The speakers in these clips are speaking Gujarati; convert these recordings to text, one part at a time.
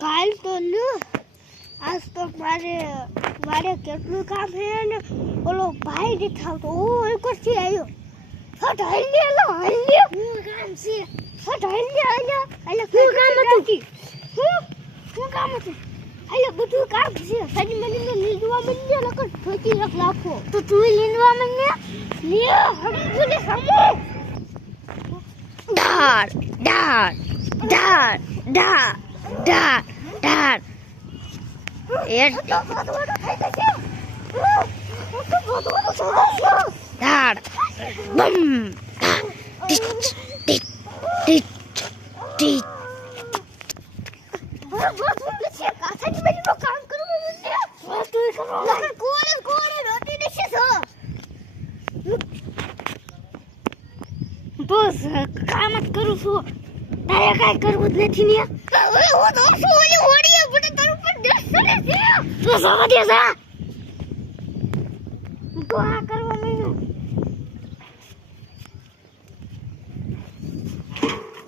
કાલ તો લ્યો આજ તો મારે કેટલું કામ છે ને ઓલો ભાઈ નથી આવતો ઓ એક જ આવ્યો ફટ હાલી લે હું કામ છે ફટ હાલી હું કામ હતું હું કામ હતું હાલે બધું કામ છે સની મને લીંદવા મંડ્યા લકર ઠોકી રાખો તો તું લીંદવા મંડ્યા લ્યો હમ બોલે સામો ડાળ ડાળ ડાળ ડાળ ડાળ ડાળ ડાળ બમ ટીચ ટીચ ટીચ ટીચ કાસાની બેલીનો કામ કરવું મને તું કરો કોણે રોટી દેશે છો બસ કામ જ કરું છું તારે કાઈ કરવું જ નથી ને હું તો શું ઓલી હોડીએ બટે તારું પર દેશ સરે છે તો સવા દે જા તો આ કરવા મેં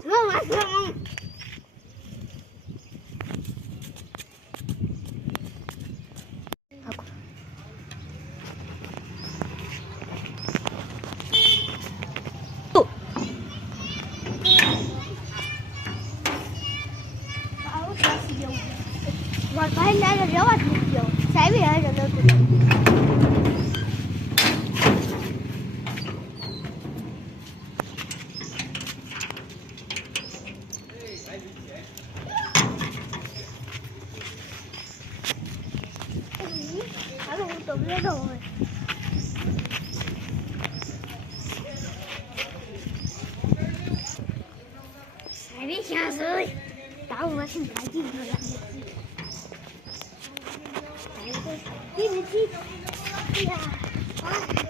નો વાસ મારા ભાઈ લાગે જવા જ નથી ગયો સાહેબે હાજર નહોતું હાલો હું તો બેઠો હોય સાહેબે ક્યાં છે તાવ મશીન ભાગી ગયો લાગે Ini sih, ya.